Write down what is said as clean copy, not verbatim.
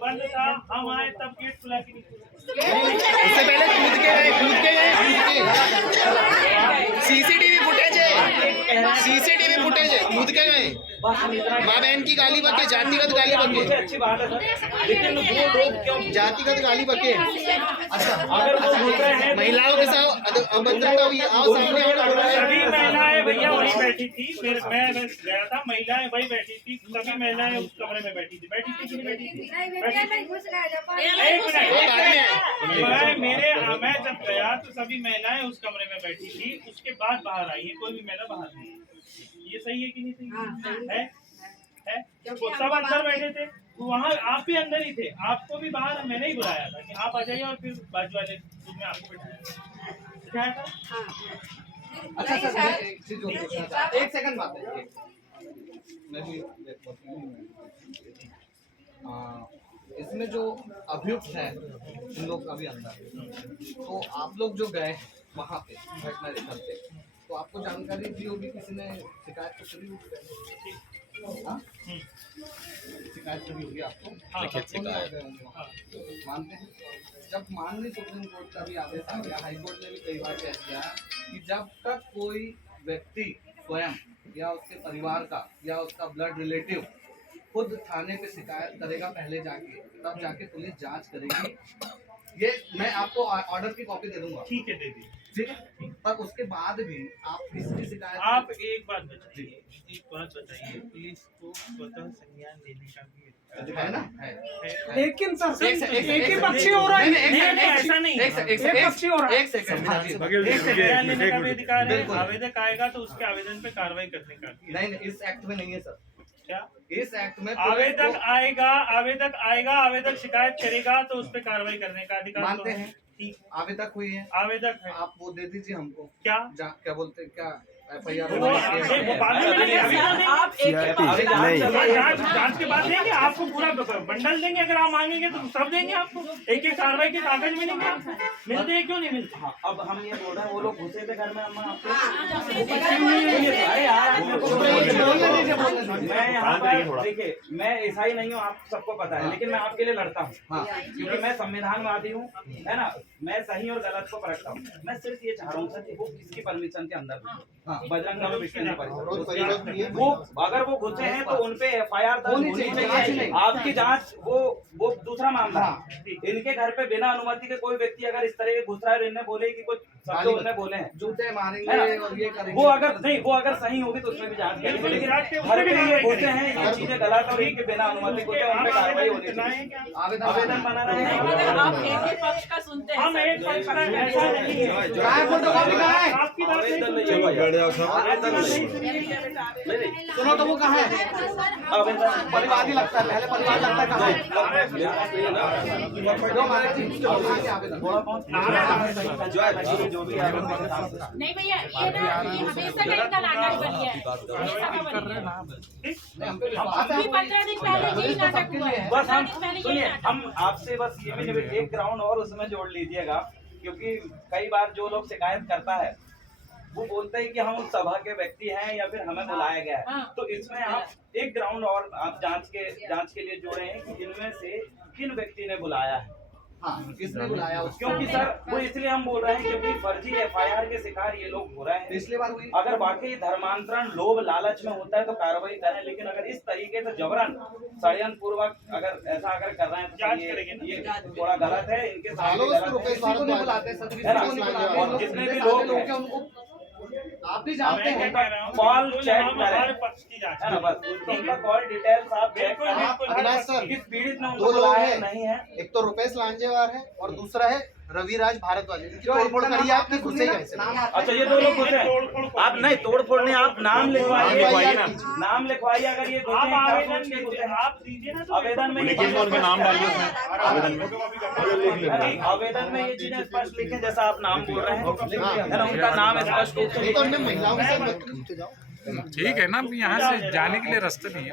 बंद था, हम आए तब गेट खुला कि नहीं खुला? उससे पहले कूद के गए सीसीटीवी फुटेज है, कूद के गए। माँ बहन की गाली बके, जातिगत गाली बके, अच्छी बात है सर, लेकिन वो लोग क्यों जातिगत गाली बके। अच्छा, अगर वो घूम रहे हैं महिलाओं के साथ अभद्रता हुई, आओ सामने आओ। सभी महिलाएं भैया वहीं बैठी थी, फिर मैं गया था, महिलाएं वहीं बैठी थी, सभी महिलाएं उस कमरे में बैठी थी कि नहीं बैठी थी? मैं जब गया तो सभी महिलाएं उस कमरे में बैठी थी, उसके बाद बाहर आई है, कोई भी महिला बाहर नहीं। ये सही है कि नहीं सही है? वो सब अंदर बैठे थे, वहाँ आप भी अंदर ही थे, आपको भी बाहर मैंने ही बुलाया था कि आप आ जाइए, और फिर बाजू वाले रूम में आपको बिठाया था। अच्छा सर, एक सेकंड बात है, मैं भी इसमें जो अभियुक्त है इन लोग का भी अंदर, तो आप लोग जो गए वहाँ पे घटना स्थल पे, तो आपको जानकारी दी होगी, किसी ने शिकायत तो करी होगी? हाँ, शिकायत करी होगी आपको? मानते हैं जब माननीय सुप्रीम कोर्ट का भी आदेश आ गया, हाई कोर्ट ने भी कई बार कह दिया कि जब तक कोई व्यक्ति स्वयं या उसके परिवार का या उसका ब्लड रिलेटिव खुद थाने पे शिकायत करेगा पहले जाके, तब जाके पुलिस जांच करेगी। ये मैं आपको ऑर्डर की कॉपी दे दूंगा। ठीक है, दे दी। ठीक है, पर उसके बाद भी आप किसकी शिकायत? आप एक बात बताइए, पुलिस को स्वतः संज्ञान लेने का भी है ना? लेकिन सर एक ही पक्षी हो रहा है, ऐसा नहीं, एक पक्षी हो रहा है। एक सेकंड, संज्ञान लेने का भी अधिकार है। आवेदक आएगा तो उसके आवेदन पे कार्रवाई करने का। नहीं, इस एक्ट में नहीं है सर। क्या इस एक्ट में आवेदक आएगा, आवेदक शिकायत करेगा तो उस पर कार्रवाई करने का अधिकार मानते तो हैं? ठीक, आवेदक हुई है, आवेदक है। आप वो दे दीजिए हमको। क्या क्या बोलते हैं, क्या FIR जांच के बाद देंगे आपको, पूरा बंडल देंगे, अगर आप मांगेंगे तो सब देंगे आपको, एक एक कार्रवाई के कागज मिलेंगे आपको। मिलते हैं क्यों नहीं मिलते? हाँ, अब हम ये बोल रहे हैं वो लोग घुसे थे घर में, अम्मा आपको मैं यहाँ पर देखिए, मैं ईसाई नहीं हूँ, आप सबको पता है, लेकिन मैं आपके लिए लड़ता हूँ क्योंकि मैं संविधानवादी हूँ, है ना। मैं सही और गलत को परखता हूँ। मैं सिर्फ ये चाह रहा हूँ सर कि वो किसकी परमिशन के अंदर बजरंग दल विष्णु परिषद, वो अगर वो घुसे हैं तो उनपे FIR दर्ज होनी चाहिए। आपकी जांच वो दूसरा मामला। इनके घर पे बिना अनुमति के कोई व्यक्ति अगर इस तरह घुस रहा है, इन्हें बोले कि कुछ शब्द उन्हें बोले हैं, जूते मारेंगे और ये करेंगे, वो अगर सही होगी तो उसमें भी जांच करेंगे। घर पे ये घुसे हैं, ये चीजें गलत और इनके बिना अनुमति को उन पे कार्रवाई होनी चाहिए। आवेदन बना रहे हैं, आप एक ही पक्ष का सुनते हैं। हम एक पक्ष का ऐसा नहीं है। आपकी बात नहीं सुन रहे। सुनो तो वो कहाँ है? परिवादी लगता है, पहले परिवार लगता है कहाँ है? जो भी नहीं भैया, ये ना ये हमेशा का इनका नाटक बन गया है, हमेशा का बन गया है। अभी 15 दिन पहले यही नाटक हुआ है। बस हम सुनिए, हम आपसे बस ये भी एक ग्राउंड और उसमें जोड़ लीजिएगा, क्योंकि कई बार जो लोग शिकायत करता है वो बोलते हैं कि हम उस सभा के व्यक्ति हैं या फिर हमें बुलाया गया है। तो इसमें आप एक ग्राउंड और आप जांच के लिए जोड़े हैं कि इनमें से किन व्यक्ति ने बुलाया है। हाँ, किसने बुलाया उसको? क्योंकि सर वो इसलिए हम बोल रहे हैं क्योंकि फर्जी FIR के शिकार ये लोग हो रहे हैं। पिछली बार हुई। अगर वाकई धर्मांतरण लोभ लालच में होता है तो कार्रवाई करें, लेकिन अगर इस तरीके से जबरन षड्यंत्र पूर्वक अगर ऐसा कर रहे हैं तो ये थोड़ा गलत है। इनके और जितने भी लोग आप भी जानते हैं, कॉल चेक करें, है ना, बस उनका कॉल डिटेल्स आप चेक करें। अविनाश सर, किस पीड़ित ने दो उनको लोग बुलाया हैं, नहीं है। एक तो रुपेश लांजेवार है और दूसरा है रविराज भारद्वाज। इनकी तोड़फोड़ करिए, आपने घुसे कैसे? अच्छा, ये दो लोग घुसे हैं, आप नहीं तोड़फोड़ नहीं, आप नाम लिखवाइए, नाम लिखवाइए। अगर ये आप आवेदन दीजिए ना, आवेदन में नाम डालिए आवेदन में ये चीजें स्पष्ट लिखें जैसा आप नाम बोल रहे हैं, है ना, उनका नाम स्पष्ट रूप से। तो हमने महिलाओं के साथ मत घूमते जाओ। ठीक है ना, यहाँ से जाने के लिए रास्ता नहीं है।